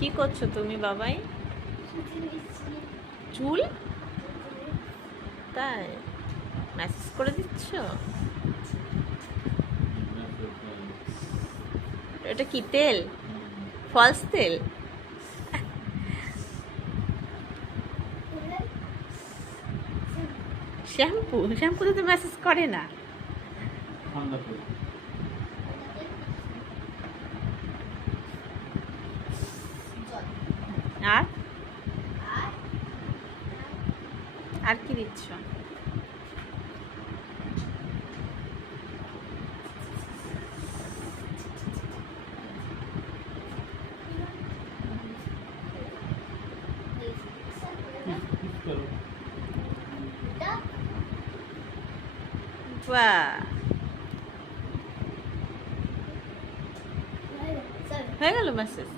কি করছো তুমি বাবাই? চুল? তাই মেসেজ করে দিচ্ছ? এটা কি তেল? ফলস তেল? শ্যাম্পু? শ্যাম্পুতে তো মেসেজ করে না। আর আর কি দিচ্ছ? বাহ, হয়ে গেল মেসেজ।